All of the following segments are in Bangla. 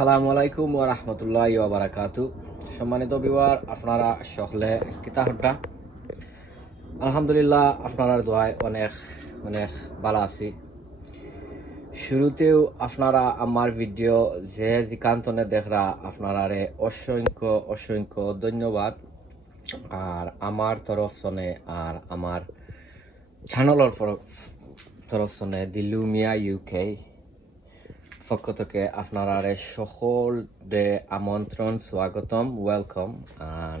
আসসালামু আলাইকুম ওয়া রাহমাতুল্লাহি ওয়া বারাকাতু। সম্মানিত ভিউয়ার, আপনারা সকলে কিতা হড্ডা? আলহামদুলিল্লাহ, আপনারা দোয়ায় অনেক অনেক ভালো আছি। শুরুতেও আপনারা আমার ভিডিও যে যেখানে দেখরা আপনারা অসংখ্য অসংখ্য ধন্যবাদ। আর আমার তরফ সনে আর আমার চ্যানেলের তরফ সনে দিল্লু মিয়া ইউকে পক্ষ থেকে আপনারা সকল আমন্ত্রণ, স্বাগতম, ওয়েলকাম। আর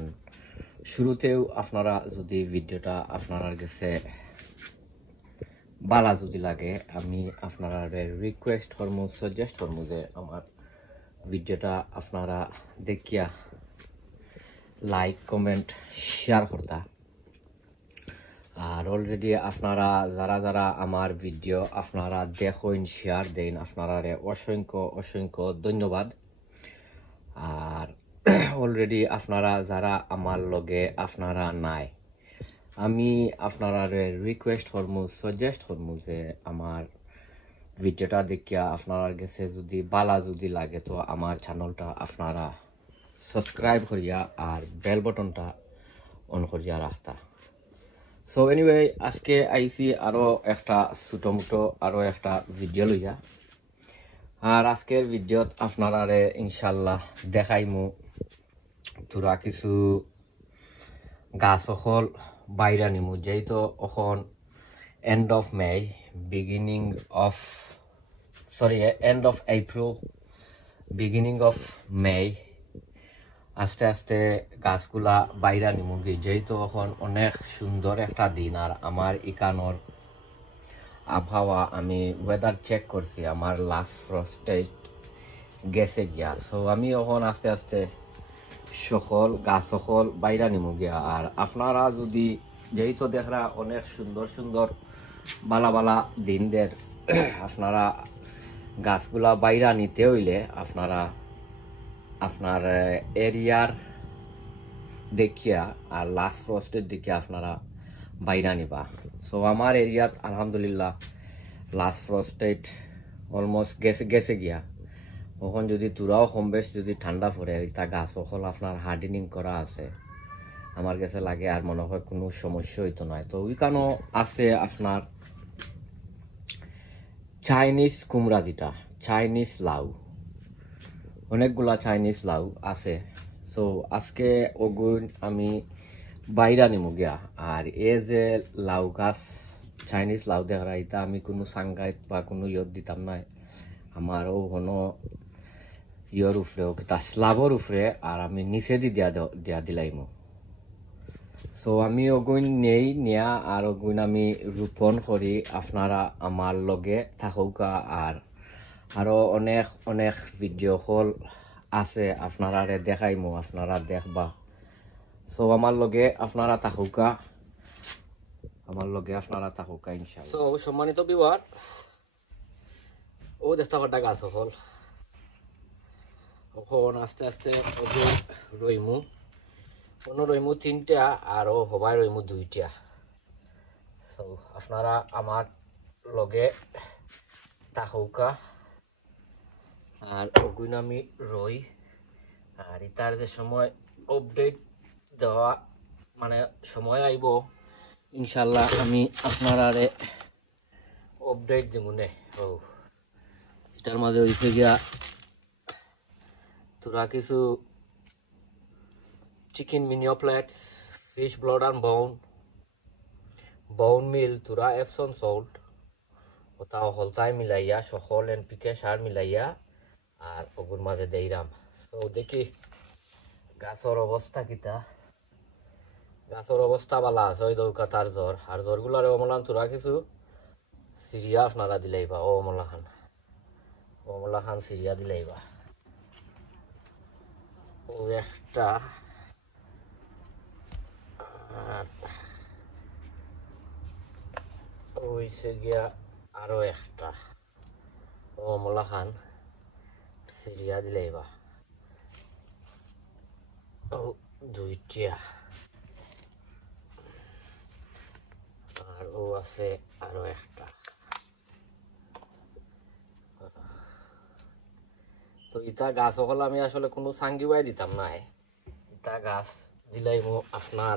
শুরুতেও আপনারা যদি ভিডিওটা আপনার কাছে ভালো যদি লাগে, আমি আপনারা রিকোয়েস্ট করবো, সাজেস্ট করবো যে আমার ভিডিওটা আপনারা দেখিয়া লাইক, কমেন্ট, শেয়ার করতা। আর অলরেডি আপনারা যারা যারা আমার ভিডিও আপনারা দেখেন, শেয়ার দেন, আপনারা অসংখ্য অসংখ্য ধন্যবাদ। আর অলরেডি আপনারা যারা আমার লগে আপনারা নাই, আমি আপনারা রিকোয়েস্ট করবো, সাজেস্ট করবো যে আমার ভিডিওটা দেখিয়া আপনার কাছে যদি ভালো যদি লাগে তো আমার চ্যানেলটা আপনারা সাবস্ক্রাইব করিয়া আর বেল বটনটা অন করিয়া রাখতা। সো এনিওয়ে, আজকে আইসি আরো একটা ছোট মোটো আরো একটা ভিডিও লইয়া। আর আজকের ভিডিওত আপনারা ইনশাল্লাহ দেখাইমু তোরা কিছু গাছ সকল বাইরে নিমু, যেহেতু এখন end of May, end of April, beginning of May, আস্তে আস্তে গাছগুলা বাইরা নিমুগি, যেহেতু এখন অনেক সুন্দর একটা দিন। আর আমার ইকানোর আবহাওয়া আমি ওয়েদার চেক করছি, আমার লাস্ট ফ্রস্টেড গেছে গিয়া। সো আমি এখন আস্তে আস্তে সকল গাছ সকল বাইরা নিমুগিয়া। আর আপনারা যদি যেহেতু দেখরা অনেক সুন্দর সুন্দর বালা বালা দিনদের আপনারা গাছগুলা বাইরা নিতে হইলে আপনারা আপনার এরিয়ার দেখিয়া আর লাস্ট ফ্রস্টের দিকে আপনারা বাইরা নিবা। সো আমার এরিয়াত আলহামদুলিল্লাহ লাস্ট ফ্রস্টেড অলমোস্ট গেছে গিয়া। তখন যদি তোরাও কম বেশ যদি ঠান্ডা পড়ে, তা গাছ সকল আপনার হার্ডেনিং করা আছে, আমার কাছে লাগে আর মনে হয় কোনো সমস্যা হইতো নয়। তো ওইখানেও আছে আপনার চাইনিজ কুমড়া, যেটা চাইনিজ লাউ, অনেকগুলা চাইনিজ লাউ আছে। সো আজকে ওগুন আমি বাইরা নিমু গিয়া। আর এ যে লাউ গাছ চাইনিজ লাউ দেখা, এটা আমি কোনো সাংগাইত বা কোনো ইয়ত দিতাম নাই, আমারও কোনো ইয়র উপরে তা স্লাবর উপরে, আর আমি নিচে দিয়া দিলাইমু। সো আমি ওগুন নেই নিয়া আর ওগুন আমি রোপণ করি, আপনারা আমার লগে থাকুকা। আর আরো অনেক অনেক ভিডিও কল আছে, আপনারা দেখাইমু, আপনারা দেখবা। সো আমার লগে আপনারা থাকুকা, ইনশাআল্লাহ। সো সম্মানিত ভিউয়ার, ও দেখতে পাটা গাছ হল এখন আস্তে আস্তে রইমু, রইমু 3টা আর হবাই রইমু 2টা। সো আপনারা আমার লগে থাকুকা। আর ওগুন আমি রই, আর ইতার যে সময় আপডেট দেওয়া মানে সময় আইব, ইনশাল্লাহ আমি আপনারা আপডেট দিব নে। ও এটার মাঝে হয়েছে গিয়া তোরা কিছু চিকেন মিনিও plates, fish blood and bone meal, তোরা এপসন সল্ট ওটাও হলতায় মিলাইয়া সকল এনপিকে সার মিলাইয়া আর ওগুর মাঝে দেইরাম। তো দেখি গাছের অবস্থা কিতা। গাছের অবস্থা বালা আছে, ওই দৌকা তার জ্বর, আর জ্বরগুলারে অমলান তোরা কিছু সিরিয়া আপনারা দিলাইবা। অমলা খান সিরিয়া দিলাইবা। ও একটা ওইসে গিয়া আরো একটা অমলা খান সিরিয়া দিলাইবা। ও 2টা, আর ও আছে আরো একটা। তো ইটা গাছ সকল আমি আসলে কোনো সাঙ্গি বাই দিতাম না, ইটা গাছ দিলাইমু আপনার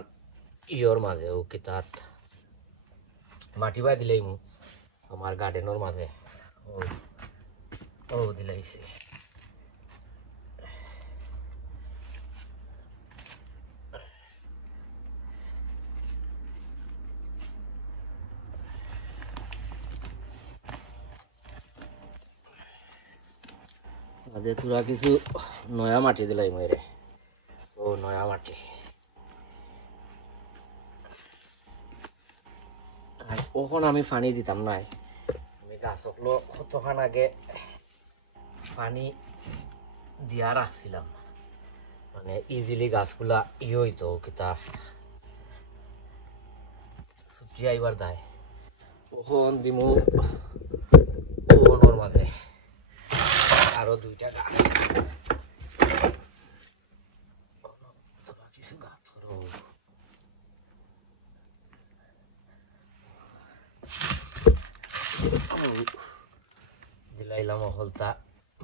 ইয়র মাঝে ও কিতাত মাটি বাই দিলাইমু আমার গার্ডেনের মাঝে ও ও দিলাইছে। আজ তোরা কিছু নয়া মাটি দিলাইমু এরে, ও নয়া মাটি। আর ওখন আমি পানি দিতাম নাই, আমি গাছকলো কতক্ষণ আগে পানি দিয়া রাখছিলাম, মানে ইজিলি গাছগুলা হইতো কিতা সবজি আইবার দায়। ওখন দিমু ওখনের মাঝে আরো 2টা গাছ, কিছু গাছ দিলাইলাম হলতা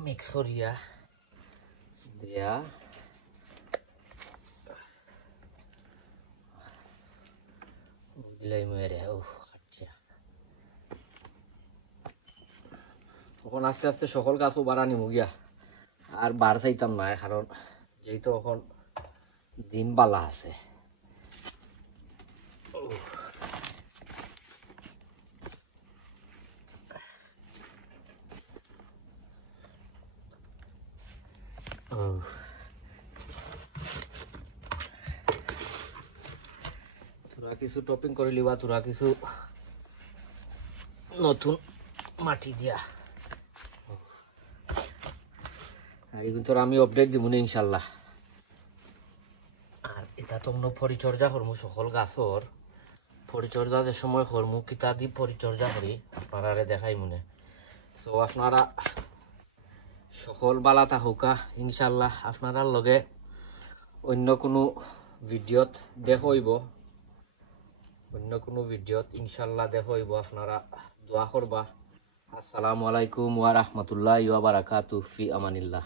মিক্স করিয়া দিয়া দিলাই মেরে তখন আস্তে আস্তে সকল গাছও বাড়ানি মুগিয়া আর বার চাইতাম না, কারণ যেহেতু এখন দিন বালা আছে। তোরা কিছু টপিং করে লিবা, তোরা কিছু নতুন মাটি দিয়া আর এখন তোরা আমি আপডেট দিব না ইনশাল্লাহ। আর এটা তোমরা পরিচর্যা করমু সকল গাছর পরিচর্যা যে সময় করমু কিতা দি পরিচর্যা করি আপনারা দেখাই মনে। তো আপনারা সকল বালা থাকুকা ইনশাল্লাহ। আপনারা লগে অন্য কোনো ভিডিওত দেখইব, অন্য কোনো ভিডিওত ইনশাল্লাহ দেখইব। আপনারা দোয়া করবা। আসসালামু আলাইকুম ওয়া রাহমাতুল্লাহি ওয়া বারাকাতুহু, ফি আমানিল্লাহ।